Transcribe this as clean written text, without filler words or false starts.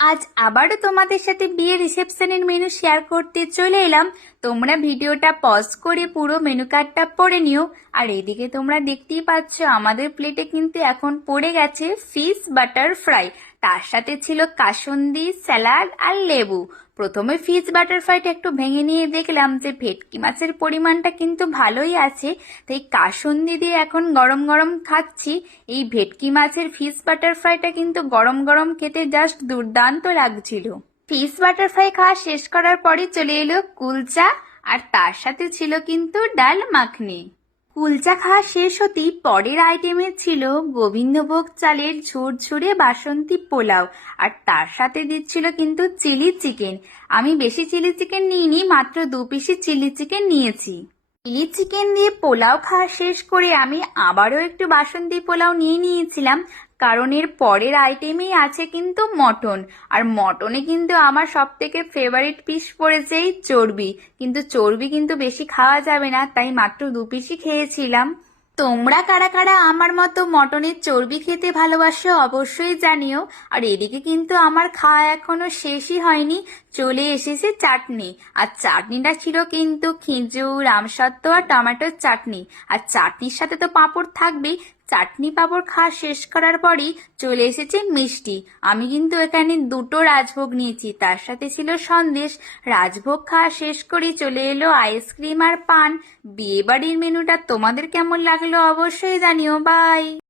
আজ আবারও তোমাদের সাথে বিয়ের রিসেপশনের মেনু শেয়ার করতে চলে এলাম। তোমরা ভিডিওটা পজ করে পুরো মেনু কার্ডটা পড়ে নিও। আর এদিকে তোমরা দেখতেই পাচ্ছ আমাদের প্লেটে কিন্তু এখন পড়ে গেছে ফিশ বাটার ফ্রাই। তার সাথে ছিল কাসুন্দি, স্যালাড আর লেবু। প্রথমে ফিশ বাটার ফ্রাইটা একটু ভেঙে নিয়ে দেখলাম যে ভেটকি মাছের পরিমাণটা কিন্তু ভালোই আছে, তাই কাসুন্দি দিয়ে এখন গরম গরম খাচ্ছি। এই ভেটকি মাছের ফিশ বাটার ফ্রাইটা কিন্তু গরম গরম খেতে জাস্ট দুর্দান্ত লাগছিল। ফিশ বাটার ফ্রাই খাওয়া শেষ করার পরে চলে এলো কুলচা, আর তার সাথে ছিল কিন্তু ডাল মাখনি। কুলচা খাওয়া শেষ হতেই পরের আইটেমে ছিল গোবিন্দভোগ চালের ঝুরঝুরে বাসন্তী পোলাও, আর তার সাথে দিচ্ছিল কিন্তু চিলি চিকেন। আমি বেশি চিলি চিকেন নিইনি, মাত্র 2 পিসই চিলি চিকেন নিয়েছি। চিলি চিকেন দিয়ে পোলাও খাওয়া শেষ করে আমি আবারও একটু বাসন্তী পোলাও নিয়ে নিয়েছিলাম, কারণ এর পরের আইটেমেই আছে কিন্তু মটন। আর মটনে কিন্তু আমার সব থেকে ফেভারিট পিস পড়েছে এই চর্বি, কিন্তু চর্বি কিন্তু বেশি খাওয়া যাবে না, তাই মাত্র 2 পিসই খেয়েছিলাম। তোমরা কারা কারা আমার মতো মটনের চর্বি খেতে ভালোবাসো অবশ্যই জানিও। আর এদিকে কিন্তু আমার খাওয়া এখনো শেষই হয়নি, চলে এসেছে চাটনি। আর চাটনিটা ছিল কিন্তু খেজুর, আমসত্ত্ব আর টমেটোর চাটনি। আর চাটনির সাথে তো পাঁপড় থাকবেই। চাটনি পাঁপড় খাওয়া শেষ করার পরই চলে এসেছে মিষ্টি। আমি কিন্তু এখানে 2টো রাজভোগ নিয়েছি, তার সাথে ছিল সন্দেশ। রাজভোগ খাওয়া শেষ করে চলে এলো আইসক্রিম আর পান। বিয়ে বাড়ির মেনুটা তোমাদের কেমন লাগলো অবশ্যই জানিও। বাই।